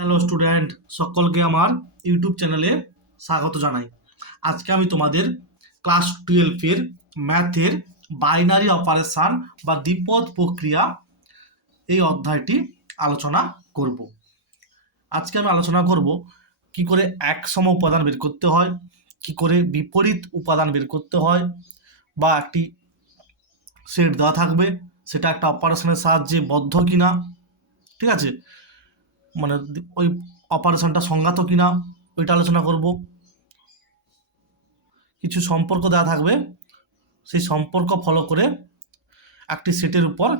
Hello student, সকলকে আমার YouTube চ্যানেলে স্বাগত জানাই। আজকে আমি তোমাদের ক্লাস 12-এর ম্যাথের বাইনারি অপারেশন বা দ্বিপদ প্রক্রিয়া এই অধ্যায়টি আলোচনা করব। আজকে আমি আলোচনা করব কি করে এক সম উপাদান বের করতে হয়, কি করে বিপরীত উপাদান বের করতে হয়, বা একটি সেট দেওয়া থাকবে সেটা একটা অপারেশনের সাহায্যে বদ্ধ কিনা, ঠিক আছে, মানে ওই অপারেশনটা সংঘাত কিনা ওইটা আলোচনা করব। কিছু সম্পর্ক দেওয়া থাকবে, সেই সম্পর্ক ফলো করে একটি সেটের উপর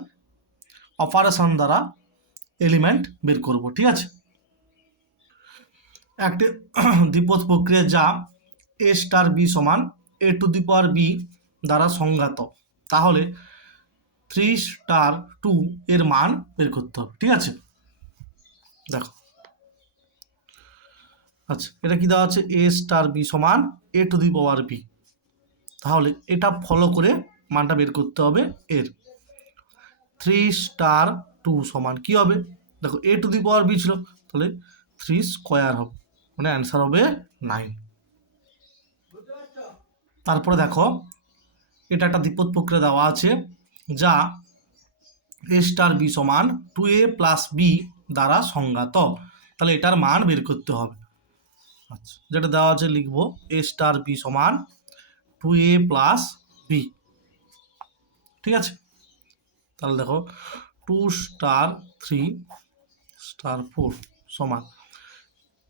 অপারেশন দ্বারা এলিমেন্ট বের করব, ঠিক আছে। একটি দ্বিপদ প্রক্রিয়া যা এ স্টার বি সমান এ টু দি পাওয়ার বি দ্বারা সংঘাত, তাহলে 3 স্টার 2 এর মান বের করতে হবে, ঠিক আছে। দেখো, আচ্ছা, এটা কি দেওয়া আছে, এ স্টার বি সমান এ টু দি পাওয়ার বি, তাহলে এটা ফলো করে মানটা বের করতে হবে এর। 3 স্টার 2 সমান কি হবে, দেখো এ টু দি পাওয়ার বি ছিল, তাহলে 3 স্কোয়ার হবে, মানে অ্যান্সার হবে 9। তারপরে দেখো, এটা একটা দ্বিপদ প্রক্রিয়া দেওয়া আছে যা এ স্টার বি সমান 2a প্লাস বি দ্বারা সংঘাত, তাহলে এটার মান বের করতে হবে। আচ্ছা, যেটা দেওয়া আছে লিখবো এ স্টার বি সমান 2a প্লাস বি, ঠিক আছে। তাহলে দেখো 2 স্টার 3 স্টার 4 সমান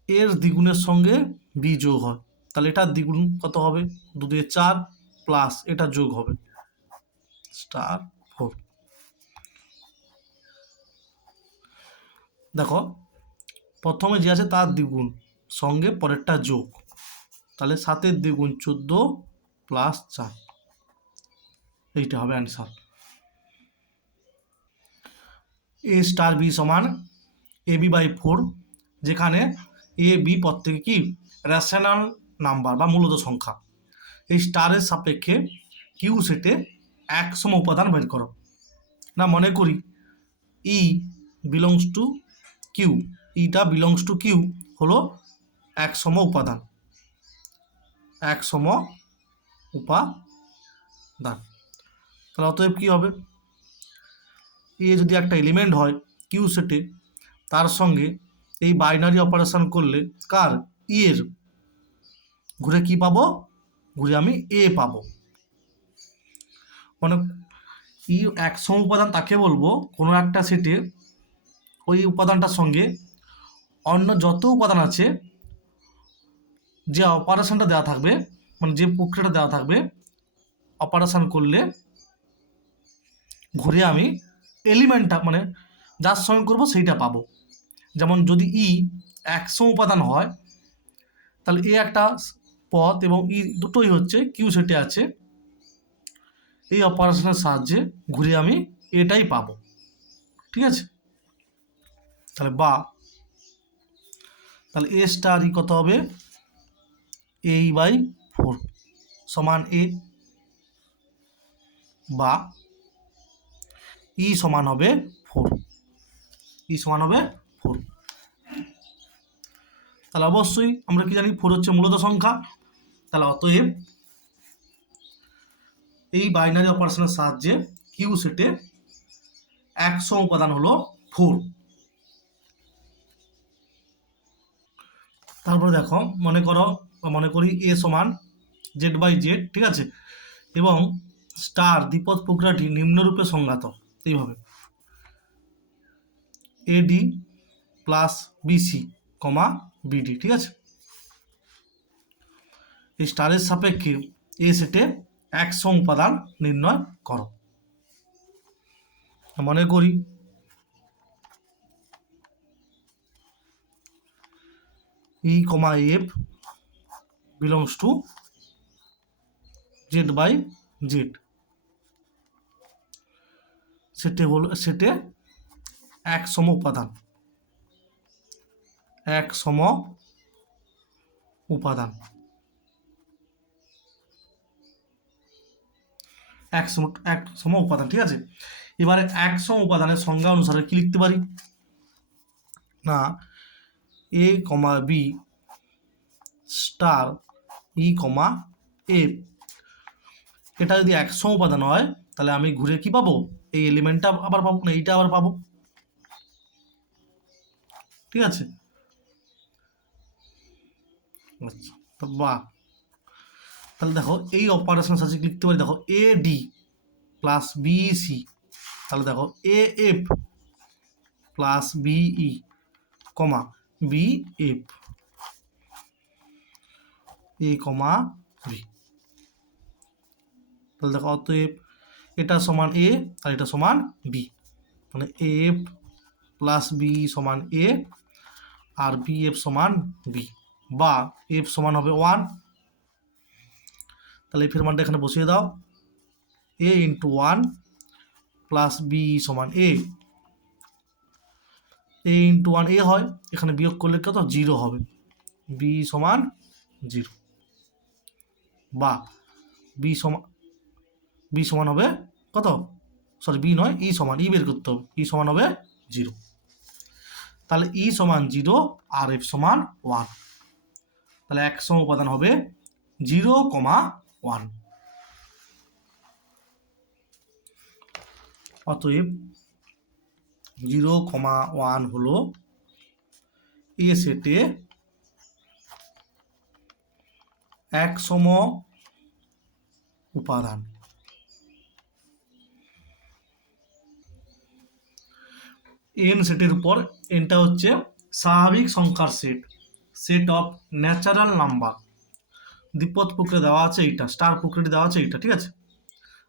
এর দ্বিগুণের সঙ্গে বি যোগ হয়, তাহলে এটার দ্বিগুণ কত হবে, 2 দিয়ে 4 প্লাস এটা যোগ হবে স্টার 4। দেখো, প্রথমে যে আছে তার দ্বিগুণ সঙ্গে পরেরটা যোগ, তাহলে 7-এর দ্বিগুণ 14 প্লাস 4, এইটা হবে অ্যান্সার। এ স্টার বি সমান এ বি বাই 4, যেখানে এ বি প্রত্যেকে কি রেশনাল নাম্বার বা মূলত সংখ্যা। এই স্টারের সাপেক্ষে কিউ সেটে এক সম উপাদান বের করো। না, মনে করি ই বিলংস টু কিউ, ইটা বিলংস টু কিউ হলো এক সম উপাদান, এক সম উপাদান। তাহলে অতএব কি হবে, এ যদি একটা এলিমেন্ট হয় কিউ সেটে, তার সঙ্গে এই বাইনারি অপারেশন করলে কার ই এর ঘুরে কি পাবো, ঘুরে আমি এ পাবো। মানে ই এক সম উপাদান তাকে বলবো কোনো একটা সেটে ওই উপাদানটার সঙ্গে অন্য যত উপাদান আছে যে অপারেশনটা দেওয়া থাকবে, মানে যে প্রক্রিয়াটা দেওয়া থাকবে, অপারেশন করলে ঘুরে আমি এলিমেন্টটা মানে যার সঙ্গে করবো সেইটা পাবো। যেমন যদি ই একশো উপাদান হয়, তাহলে এ একটা পথ এবং ই দুটোই হচ্ছে কিউ সেটে আছে, এই অপারেশনের সাহায্যে ঘুরে আমি এটাই পাবো, ঠিক আছে। তাহলে তাহলে এ স্টার ই কত হবে, এ বাই 4 সমান এ, বা ই সমান হবে 4, ই সমান হবে 4। তাহলে অবশ্যই আমরা কি জানি, 4 হচ্ছে মূলত সংখ্যা, তাহলে অতএব এই বাইনারি অপারেশনের সাহায্যে কিউ সেটে একশো উপাদান হলো 4। তারপরে দেখো, মনে করি এ সমান জেড বাই জেড, ঠিক আছে, এবং স্টার দ্বিপদ প্রক্রিয়াটি নিম্নরূপে সংজ্ঞাত এইভাবে এডি প্লাস বিসি কমা বিডি, ঠিক আছে। এই স্টারের সাপেক্ষে এ সেটে একশো উপাদান নির্ণয় করো। মনে করি e comma f belongs to Z by Z, সেটে এক সম উপাদান, এক সম উপাদান, এক সম উপাদান, ঠিক আছে। এবারে এক সম উপাদানের সংজ্ঞা অনুসারে কি লিখতে পারি, না এ কমা বি স্টার ই কমা এফ, এটা যদি 100 উপাদান হয় তাহলে আমি ঘুরে কি পাবো, এই এলিমেন্টটা আবার পাবো না, এইটা আবার পাবো। ঠিক আছে, আচ্ছা তো বাহ, তাহলে দেখো এই অপারেশন সাথে লিখতে পারি, দেখো এ ডি প্লাস বিসি, তাহলে দেখো A F plus B E comma B F, A comma B, তাহলে দেখো অতএব এটা সমান এ আর এটা সমান বি, মানে এফ প্লাস বি সমান এ আর বি এফ সমান বি, বা এফ সমান হবে 1, তাহলে এফের মানটা এখানে বসিয়ে দাও, এ ইন্টু 1 প্লাস বি সমান এ ইন্টু 1 এ হয়, এখানে বিয়োগ করলে কত 0 হবে, বি সমান 0, বা বি সমান হবে কত, সরি বি নয় ই সমান, ই বের করতে হবে, ই সমান হবে 0, তাহলে ই সমান 0 আর এফ সমান 1, তাহলে 100 উপাদান হবে 0,1, অতএব 0,1 হলো এ সেটে 100 উপাদান। এন সেটের উপর, এনটা হচ্ছে স্বাভাবিক সংখ্যার set, set of natural number, দ্বিপদ প্রক্রিয়া দেওয়া আছে এইটা, স্টার প্রক্রিয়াটি দেওয়া আছে এইটা, ঠিক আছে,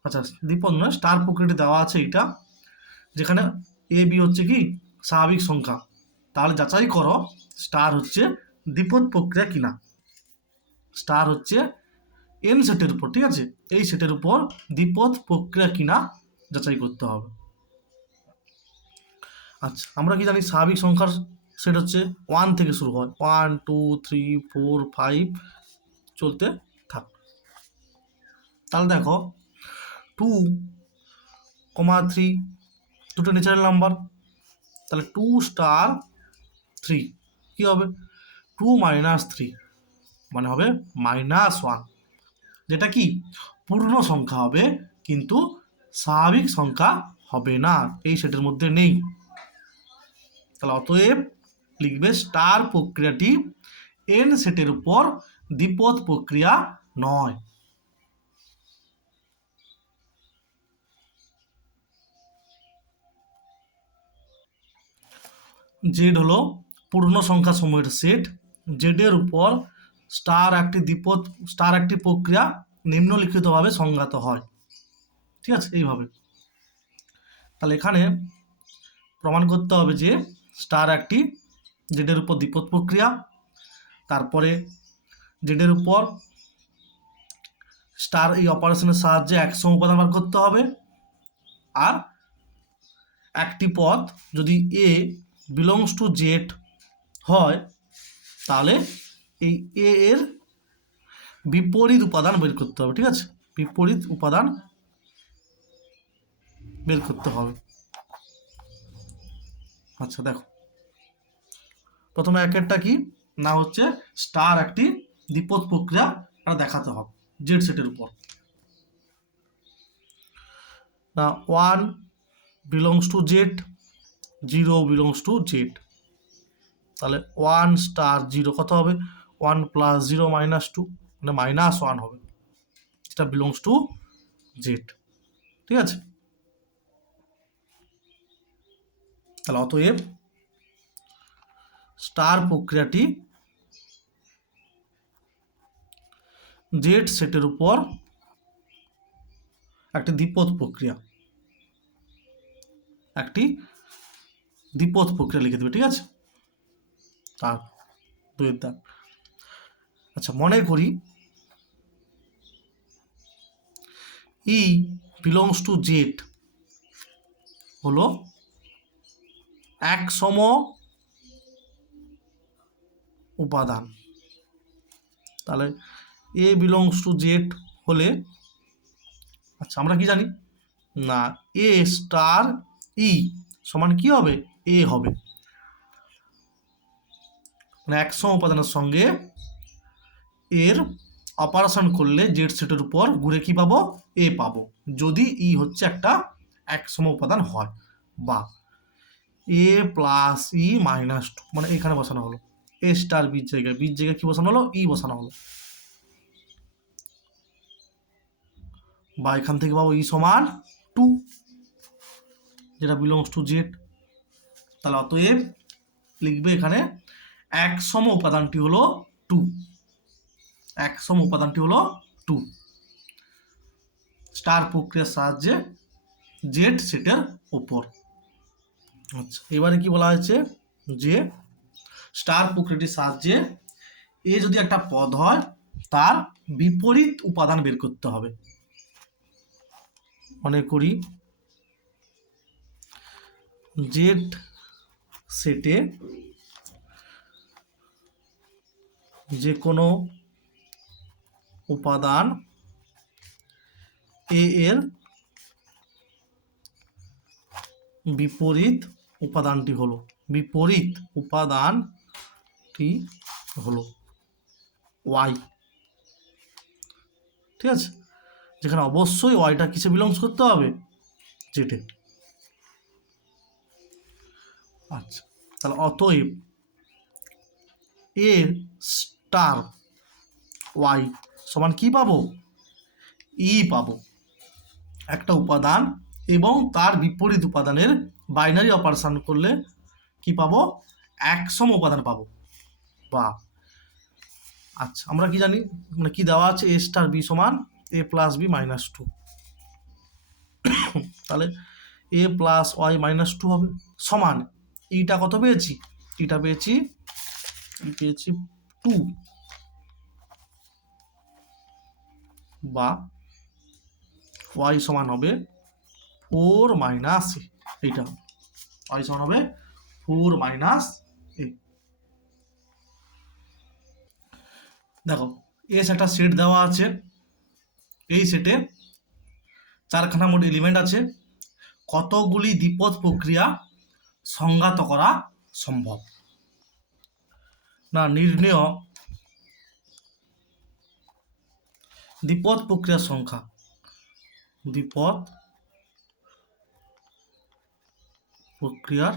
আচ্ছা দ্বিপদ নয় স্টার প্রক্রিয়াটি দেওয়া আছে এইটা, যেখানে এ বি হচ্ছে কি স্বাভাবিক সংখ্যা, তাহলে যাচাই করো স্টার হচ্ছে দ্বিপদ প্রক্রিয়া কিনা, স্টার হচ্ছে এন সেটের উপর, ঠিক আছে, এই সেটের উপর দ্বিপদ প্রক্রিয়া কিনা যাচাই করতে হবে। আচ্ছা আমরা কি জানি স্বাভাবিক সংখ্যার সেট হচ্ছে 1 থেকে শুরু হয়, 1 2 3 4 5 চলতে থাক, তাহলে দেখো 2,3 দুটো ন্যাচারাল নাম্বার, তাহলে 2 স্টার 3 কি হবে, 2 মাইনাস 3 মানে হবে -1, যেটা কি পূর্ণ সংখ্যা হবে কিন্তু স্বাভাবিক সংখ্যা হবে না, এই সেটের মধ্যে নেই, তাহলে অতএব লিখবে স্টার প্রক্রিয়াটি এন সেটের উপর দ্বিপদ প্রক্রিয়া নয়। জেড হলো পূর্ণ সংখ্যা সমূহের সেট, জেডের উপর স্টার একটি প্রক্রিয়া নিম্নলিখিতভাবে সংজ্ঞাত হয়, ঠিক আছে এইভাবে, তাহলে এখানে প্রমাণ করতে হবে যে স্টার একটি জেডের উপর দ্বিপদ প্রক্রিয়া, তারপরে জেডের উপর স্টার এই অপারেশনের সাহায্যে 100 উপাদান বার করতে হবে, আর একটি পদ যদি এ বিলংস টু জেড হয় তাহলে এই এ এর বিপরীত উপাদান বের করতে হবে, ঠিক আছে, বিপরীত উপাদান বের করতে হবে। আচ্ছা দেখো প্রথমে একেরটা কি না হচ্ছে স্টার একটি দ্বিপদ প্রক্রিয়া দেখাতে হবে জেড সেটের উপর, না 1 belongs to Z, 0 belongs to Z, তাহলে 1 স্টার 0 কত হবে, 1 প্লাস 0 মাইনাস 2 মানে -1 হবে, এটা বিলংস টু জেড, ঠিক আছে, তাহলে অতএব স্টার প্রক্রিয়াটি জেড সেটের উপর একটি দ্বিপদ প্রক্রিয়া, একটি দ্বিপদ প্রক্রিয়া লিখে দেবে, ঠিক আছে, তার দুয়ের দাগ। আচ্ছা মনে করি ই বিলংস টু জেড হলো 100 উপাদান, তাহলে এ বিলংস টু জেড হলে, আচ্ছা আমরা কি জানি না এ স্টার ই সমান কি হবে, এ হবে, মানে 100 উপাদানের সঙ্গে এর অপারেশন করলে জেড সেটের উপর ঘুরে কি পাবো, এ পাবো, যদি ই হচ্ছে একটা 100 উপাদান হয়, বা এ প্লাস ই মাইনাস 2, মানে এখানে বসানো হলো এ স্টার বির জায়গায় কি বসানো হলো, ই বসানো হলো, বা এখান থেকে পাবো ই সমান 2, যেটা বিলংস টু জেড। তাহলে অতএব লিখবে এখানে 100 উপাদানটি হলো 2, 100 উপাদানটি হলো 2 স্টার প্রক্রিয়ার সাহায্যে জেড সেটের উপর। আচ্ছা, এবারে কি বলা হয়েছে যে স্টার প্রক্রিয়াটির সাহায্যে এ যদি একটা পদ হয় তার বিপরীত উপাদান বের করতে হবে। মনে করি জেড সেটে যে কোনো উপাদান এ এর বিপরীত উপাদানটি হলো ওয়াই, ঠিক আছে, যেখানে অবশ্যই ওয়াইটা কিসে বিলংস করতে হবে, জেডে। আচ্ছা, তাহলে অতএব এ স্টার ওয়াই সমান কি পাবো, ই পাবো, একটা উপাদান এবং তার বিপরীত উপাদানের বাইনারি অপারেশন করলে কি পাবো, 100 উপাদান পাবো, বা আচ্ছা আমরা কি জানি, মানে কি দেওয়া আছে, এ স্টার বি সমান এ প্লাস বি মাইনাস 2, তাহলে এ প্লাস ওয়াই মাইনাস 2 হবে, সমান ইটা কত পেয়েছি, ইটা পেয়েছি 2, বা ওয়াই সমান হবে 4 মাইনাস এইটা, ওয়াই সমান হবে 4 মাইনাস এ। দেখো এস একটা সেট দেওয়া আছে, এই সেটে 4খানা মোট এলিমেন্ট আছে, কতগুলি দ্বিপদ প্রক্রিয়া সংজ্ঞাত করা সম্ভব, না নির্ণেয় দ্বিপদ প্রক্রিয়ার সংখ্যা, দ্বিপদ প্রক্রিয়ার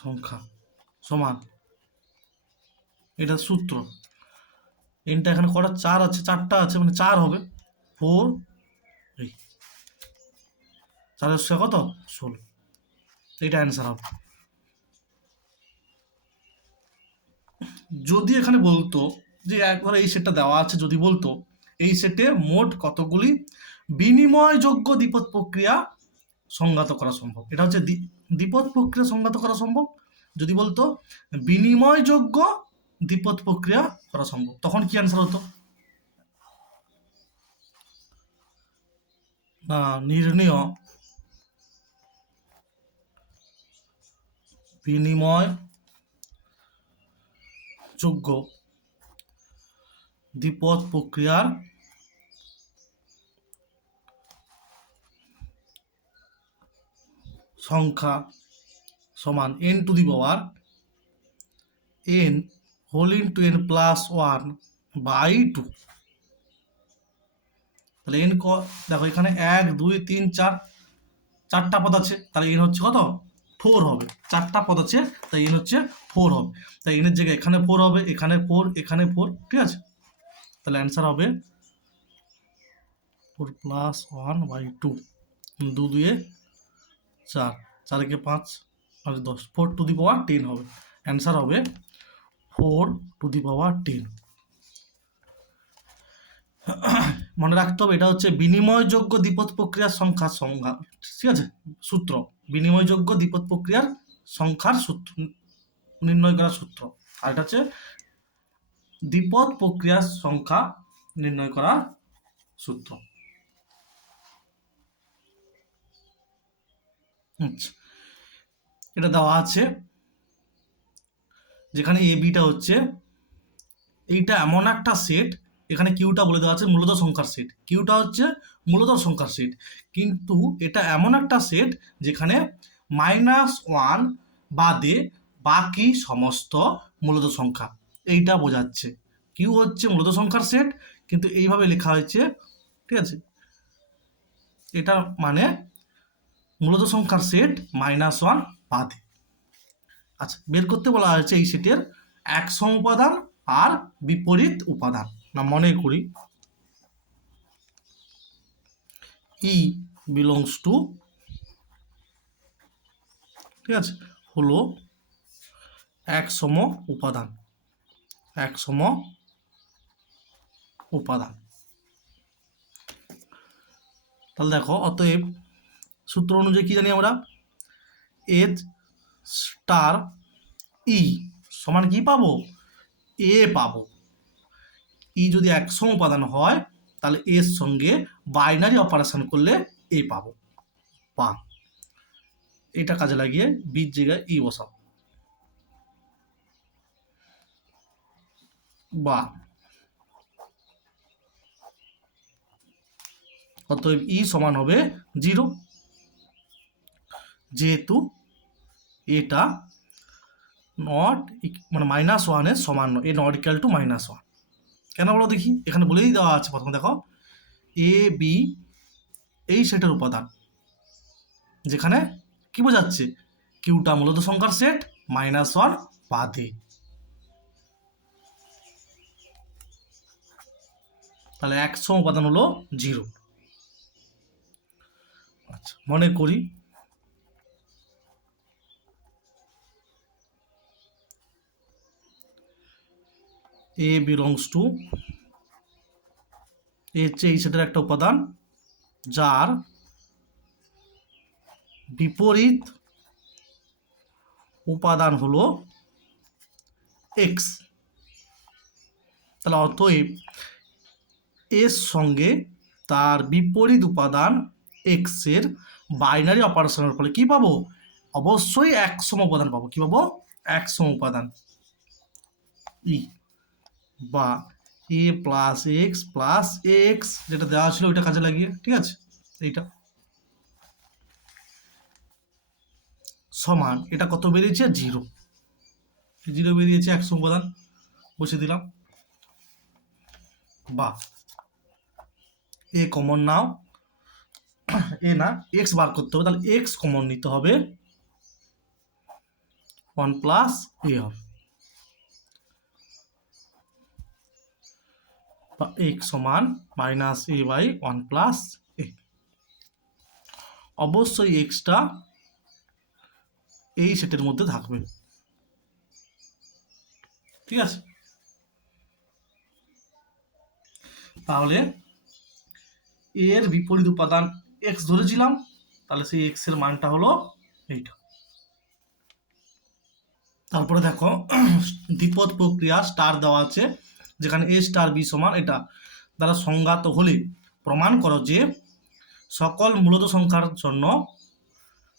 সংখ্যা সমান, এটা সূত্র, এনটা এখানে কটা 4 আছে, 4টা আছে, মানে 4 হবে 4, এই 4 কত 16, এটা অ্যান্সার হবে। যদি এখানে বলতো যে একবার এই সেটটা দেওয়া আছে, যদি বলতো এই সেটে মোট কতগুলি বিনিময়যোগ্য দ্বিপদ প্রক্রিয়া সংজ্ঞাত করা সম্ভব, এটা হচ্ছে দ্বিপদ প্রক্রিয়া সংজ্ঞাত করা সম্ভব, যদি বলতো বিনিময়যোগ্য দ্বিপদ প্রক্রিয়া করা সম্ভব, তখন কি অ্যান্সার হতো, না নির্ণেয় বিনিময়যোগ্য দ্বিপদ প্রক্রিয়ার সংখ্যা সমান n to the power n whole into n plus 1/2, তাহলে n দেখো এখানে 1 2 3 4, 4টা পদ আছে, তাহলে n হচ্ছে কত 4 হবে, 4টা পদ আছে তাই n হচ্ছে 4 হবে, তাই n এর জায়গায় এখানে 4 হবে, এখানে 4, এখানে 4, ঠিক আছে, তাহলে অ্যান্সার হবে 4 plus 1/2, 2 2 4, 4 K 5 R 10, 4 two the পাওয়ার 10 হবে, অ্যান্সার হবে 4 টু দি পাওয়ার 10। মনে রাখতে হবে এটা হচ্ছে বিনিময়যোগ্য দ্বিপদ প্রক্রিয়ার সংখ্যা, ঠিক আছে, সূত্র, বিনিময়যোগ্য দ্বিপদ প্রক্রিয়ার সংখ্যার সূত্র নির্ণয় করার সূত্র, আর এটা হচ্ছে দ্বিপদ প্রক্রিয়ার সংখ্যা নির্ণয় করার সূত্র। আচ্ছা, এটা দেওয়া আছে যেখানে এ বিটা হচ্ছে, এইটা এমন একটা সেট, এখানে কিউটা বলে দেওয়া আছে মূলত সংখ্যার সেট, কিউটা হচ্ছে মূলত সংখ্যার সেট, কিন্তু এটা এমন একটা সেট যেখানে -1 বাদে বাকি সমস্ত মূলত সংখ্যা, এইটা বোঝাচ্ছে। কিউ হচ্ছে মূলত সংখ্যার সেট, কিন্তু এইভাবে লেখা হয়েছে, ঠিক আছে? এটা মানে মূলত সংখ্যার সেট -1 বাদে। আচ্ছা, বের করতে বলা হয়েছে এই সেটের এক সম উপাদান আর বিপরীত উপাদান। না, মনে করি ই বিলংস টু, ঠিক আছে, হলো এক সম উপাদান, এক সম উপাদান। তাহলে দেখো, অতএব সূত্র অনুযায়ী কি জানি আমরা, এইচ স্টার ই সমান কি পাবো, এ পাবো। ই যদি এক সম উপাদান হয় তাহলে এর সঙ্গে বাইনারি অপারেশন করলে এ পাবো, বা এটা কাজে লাগিয়ে বির জায়গায় ই বসাবো, বা অতএব ই সমান হবে 0, যেহেতু এটা নট মানে -1 সমান নয়, এ নট ইকুয়াল টু -1। কেন বলো দেখি, এখানে বলেই দেওয়া আছে। প্রথমে দেখো, এ বি এই সেটের উপাদান, যেখানে কি বোঝাচ্ছে, কিউটা মূলত সংখ্যার সেট -1 বাদে। তাহলে এক সম উপাদান হলো 0। আচ্ছা, মনে করি এ বিলংস টু, এ হচ্ছে এই সেটের একটা উপাদান যার বিপরীত উপাদান হলো এক্স। তাহলে অতএব এর সঙ্গে তার বিপরীত উপাদান এক্স এর বাইনারি অপারেশনের ফলে কি পাবো, অবশ্যই এক সম উপাদান পাবো। কি পাবো, এক সম উপাদান ই, বা এ প্লাস এক্স প্লাস এক্স, যেটা দেওয়া ছিল ওইটা কাজে লাগিয়ে, ঠিক আছে, এইটা সমান, এটা কত বেরিয়েছে, 0। 0 বেরিয়েছে, এক সম উপাদান বসে দিলাম, বা এ কমন নাও, এ না, এক্স বার করতে হবে, তাহলে এক্স কমন নিতে হবে, 1 প্লাস এ হবে, বা এক্স সমান -a/1 প্লাস এ। অবশ্যই এক্সটা এই সেটের মধ্যে থাকবে, ঠিক আছে। তাহলে এর বিপরীত উপাদান এক্স ধরেছিলাম, তাহলে সেই এক্স এর মানটা হলো এইটা। তারপরে দেখো, দ্বিপদ প্রক্রিয়া স্টার দেওয়া আছে, যেখানে এ স্টার বি সমান এটা দ্বারা সংজ্ঞাত হলে প্রমাণ করো যে সকল মূলত সংখ্যার জন্য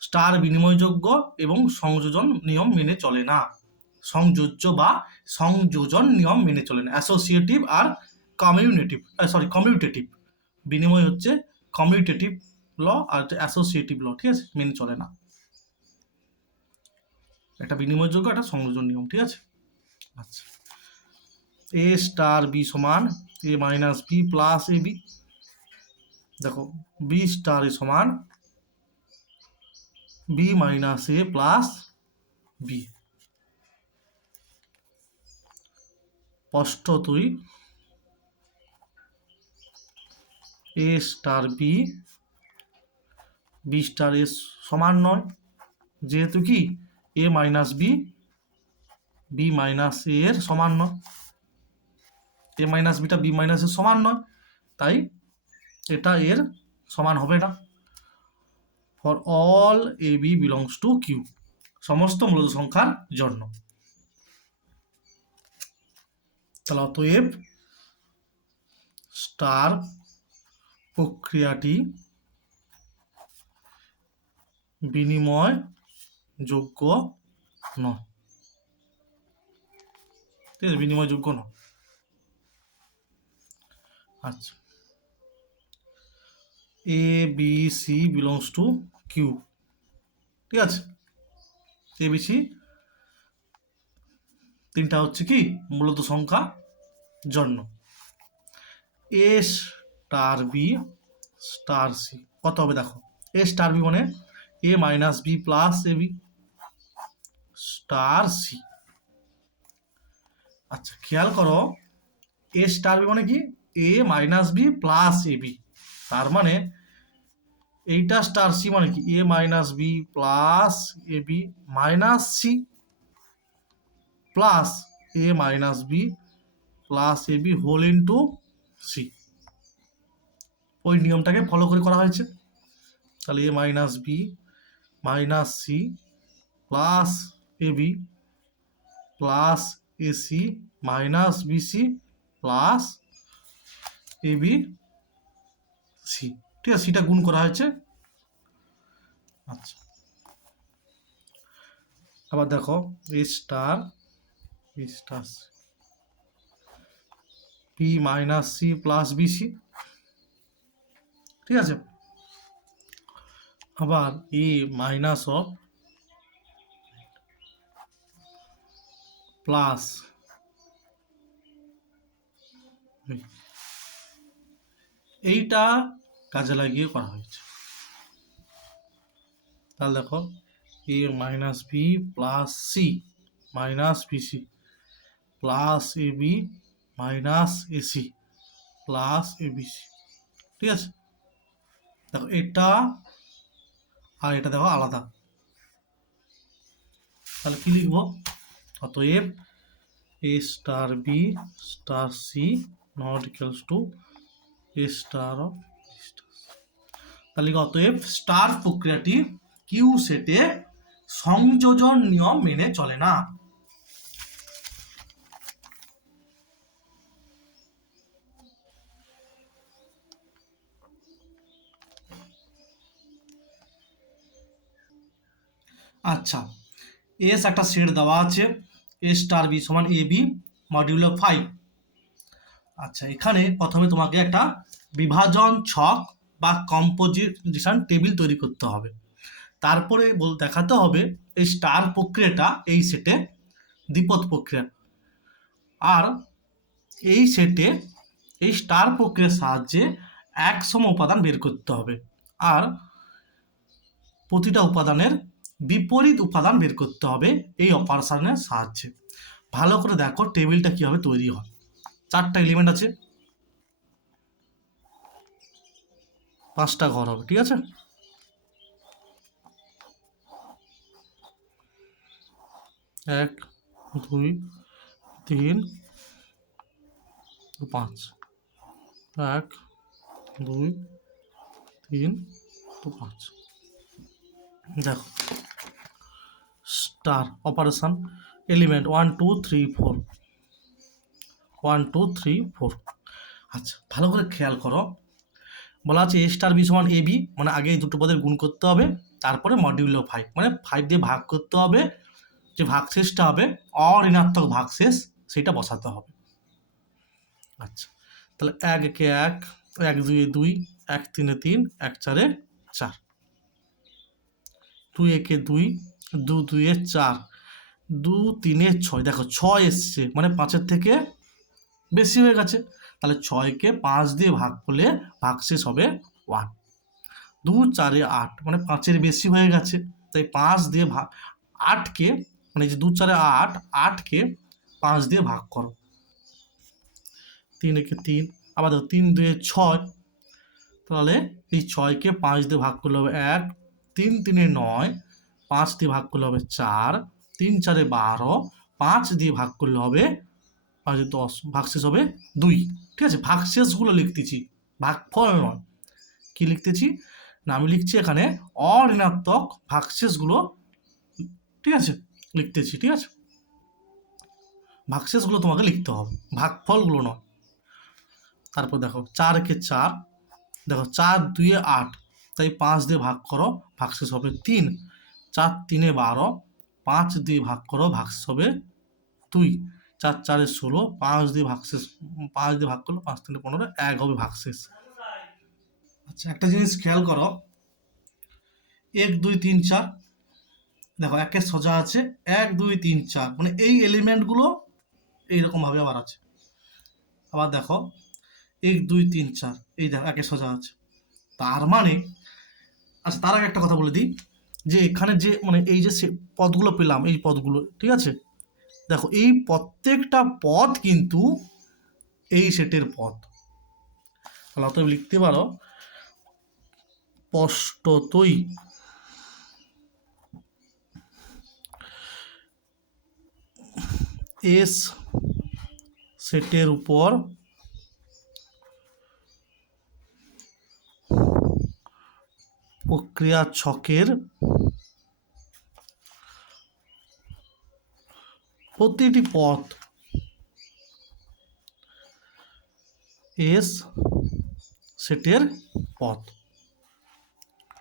স্টার বিনিময়যোগ্য এবং সংযোজন নিয়ম মেনে চলে না। সংযোজ্য বা সংযোজন নিয়ম মেনে চলে না। অ্যাসোসিয়েটিভ আর কমিউটেটিভ। বিনিময় হচ্ছে কমিউটেটিভ ল, আর অ্যাসোসিয়েটিভ ল, ঠিক আছে, মেনে চলে না। একটা বিনিময়যোগ্য, একটা সংযোজন নিয়ম, ঠিক আছে। আচ্ছা, এ স্টার বি সমান A minus B plus A B. দেখো, বি স্টার সমান B minus A plus B. স্পষ্টতই A star B B star এর সমান নয়, যেহেতু কি A minus B B minus A এর সমান নয়, A minus beta B minus এর সমান নয়, তাই এটা এর সমান হবে না। For all A B belongs to Q, সমস্ত মূলত সংখ্যার জন্য। তাহলে অতএব স্টার প্রক্রিয়াটি বিনিময় যোগ্য নয়, ঠিক আছে, বিনিময় যোগ্য নয়। আচ্ছা, a b c belongs to Q, ঠিক আছে, এ বি সি তিনটা হচ্ছে কি মূলত সংখ্যা জন্য। এ স্টার বি স্টার সি কত হবে দেখো, এ স্টার বি মানে এ minus B plus A B star C. আচ্ছা খেয়াল করো, এ স্টার বি মানে কি A minus B plus A B, তার মানে এইটা স্টার সি মানে কি A minus B plus A b minus c plus A minus B plus A B whole into C. ওই নিয়মটাকে ফলো করে করা হয়েছে। তাহলে এ minus b minus c plus A b plus a c minus b c plus A b c, ঠিক আছে, সিটা গুণ করা হয়েছে। আচ্ছা আবার দেখো a star b minus c plus b c, ঠিক আছে। আবার এ মাইনাস অফ প্লাস এইটা কাজে লাগিয়ে করা হয়েছে। তাহলে দেখো a minus B plus c minus b c plus A b minus a c plus a b c, ঠিক আছে। দেখো এটা আর এটা দেখো আলাদা, তাহলে কি লিখবো, অতএব a star b star c not equals to a star of, তাহলে অতএব স্টার প্রক্রিয়াটি কিউ সেটে সংযোজন নিয়ম মেনে চলে না। আচ্ছা এস একটা সেট দেওয়া আছে, এ স্টার বি সমান এ বি মডিউলো 5। আচ্ছা এখানে প্রথমে তোমাকে একটা বিভাজন ছক বা কম্পোজিশন টেবিল তৈরি করতে হবে, তারপরে দেখাতে হবে এই স্টার প্রক্রিয়াটা এই সেটে দ্বিপদ প্রক্রিয়া, আর এই সেটে এই স্টার প্রক্রিয়ার সাহায্যে একসম উপাদান বের করতে হবে, আর প্রতিটা উপাদানের বিপরীত উপাদান বের করতে হবে এই অপারেশনের সাহায্যে। ভালো করে দেখো টেবিলটা কিভাবে তৈরি হয়। 4টা এলিমেন্ট আছে, 5টা ঘর হবে, ঠিক আছে। এক দুই তিন পাঁচ, 1 2 3 5। দেখো স্টার অপারেশন এলিমেন্ট 1 2 3 4 1 2 3 4। আচ্ছা ভালো করে খেয়াল করো, বলা আছে এ স্টার বি সমান এ বি মানে আগে এই দুটো পদের গুণ করতে হবে, তারপরে মডিউলো 5 মানে 5 দিয়ে ভাগ করতে হবে, যে ভাগশেষটা হবে অঋণাত্মক ভাগশেষ সেটা বসাতে হবে। আচ্ছা তাহলে 1 একে 1 1 2 এ 2 1 3 এ 3 1 4 এ 4 2 একে 2 2 2 এ 4 2 3 এ 6, দেখো 6 এসছে মানে 5-এর থেকে বেশি হয়ে গেছে, তাহলে 6কে 5 দিয়ে ভাগ করলে ভাগশেষ হবে 1। 2 4 এ 8 মানে 5-এর বেশি হয়ে গেছে, তাই 5 দিয়ে ভাগ 8কে মানে যে 2 4 এ 8 8কে 5 দিয়ে ভাগ করো, 3 একে 3 আবার দেখো 3 2 এ 6, তাহলে এই 6কে 5 দিয়ে ভাগ করলে হবে 1, 3 3 এ 9, 5 দিয়ে ভাগ করলে হবে 4, 3 4 এ 12, 5 দিয়ে ভাগ করলে হবে 5 10, ভাগশেষ হবে 2, ঠিক আছে। ভাগশেষগুলো লিখতেছি, ভাগফল নয়। কি লিখতেছি না, আমি লিখছি এখানে অঋণাত্মক ভাগশেষগুলো, ঠিক আছে, লিখতেছি, ঠিক আছে। ভাগশেষগুলো তোমাকে লিখতে হবে, ভাগফলগুলো নয়। তারপর দেখো 4 একে 4, দেখো 4 2 এ 8, তাই 5 দিয়ে ভাগ করো ভাগশেষ হবে 3, 4 3 এ 12, 5 দিয়ে ভাগ করো ভাগশেষ হবে 2, 4 4 এ 16, 5 দিয়ে ভাগশেষ 5 দিয়ে ভাগ করলো 5 3 এ 15, 1 হবে ভাগশেষ। আচ্ছা একটা জিনিস খেয়াল করো 1 2 3 4 দেখো একের সোজা আছে 1 2 3 4, মানে এই এলিমেন্টগুলো এইরকম ভাবে আবার আছে। আবার দেখো 1 2 3 4, এই দেখো একের সোজা আছে। তার মানে, আচ্ছা তার আগে একটা কথা বলে দিই, যে এখানে যে মানে এই যে পদগুলো পেলাম, এই পদগুলো ঠিক আছে, দেখো এই প্রত্যেকটা পদ কিন্তু এই সেটের পদ। তাহলে অতএব লিখতে পারো স্পষ্টতই এস সেটের উপর প্রক্রিয়া ছকের প্রতিটি পদ এস সেটের পদ।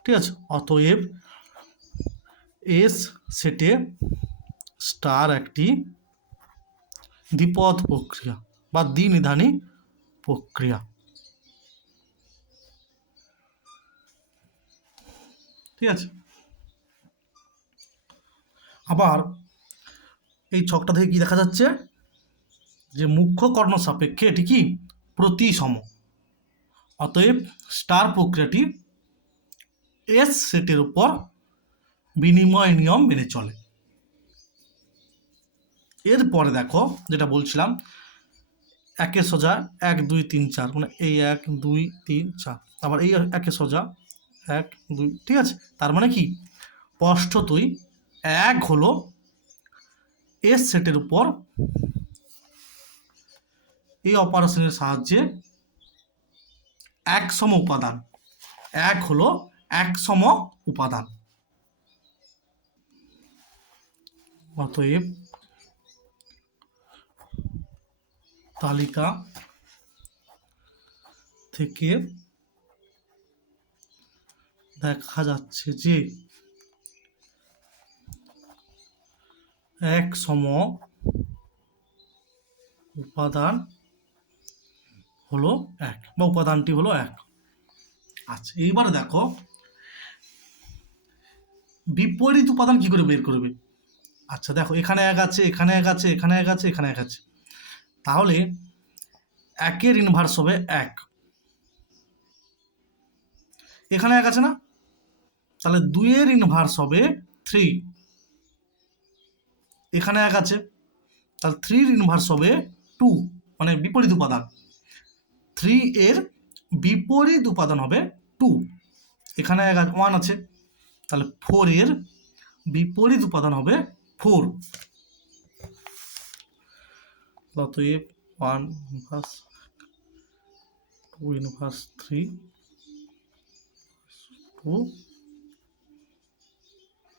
ঠিক আছে, অতএব এস সেটে স্টার একটি দ্বিপদ প্রক্রিয়া বা দ্বিনিধানী প্রক্রিয়া। ঠিক আছে, আবার এই ছকটা থেকে কি দেখা যাচ্ছে, যে মুখ্য কর্ণ সাপেক্ষে এটি কি প্রতিসম। অতএব স্টার প্রক্রিয়াটি এস সেটের উপর বিনিময় নিয়ম মেনে চলে। এরপরে দেখো যেটা বলছিলাম, একের সোজা 1 2 3 4, মানে এই 1 2 3 4, আবার এই একের সোজা 1 2, ঠিক আছে। তার মানে কি স্পষ্টতই 1 হলো এস সেটের উপর এই অপারেশনের সাহায্যে এক সম উপাদান, 1 হলো এক সম উপাদান। অতএব তালিকা থেকে দেখা যাচ্ছে যে এক সম উপাদান হলো 1 বা উপাদানটি হলো 1। আচ্ছা এইবারে দেখো বিপরীত উপাদান কি করে বের করবে। আচ্ছা দেখো এখানে 1 আছে, এখানে 1 আছে, এখানে 1 আছে, এখানে 1 আছে, তাহলে 1 ইনভার্স হবে 1, এখানে 1 আছে না, তাহলে 2 ইনভার্স হবে 3, এখানে 1 আছে, তাহলে 3 ইনভার্স হবে 2, মানে বিপরীত উপাদান। 3 বিপরীত উপাদান হবে 2, এখানে 1 আছে, তাহলে 4 বিপরীত উপাদান হবে 4। অতএব 1 ইনভার্স 2 ইনভার্স 3 2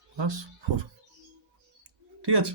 প্লাস 4। ঠিক আছে।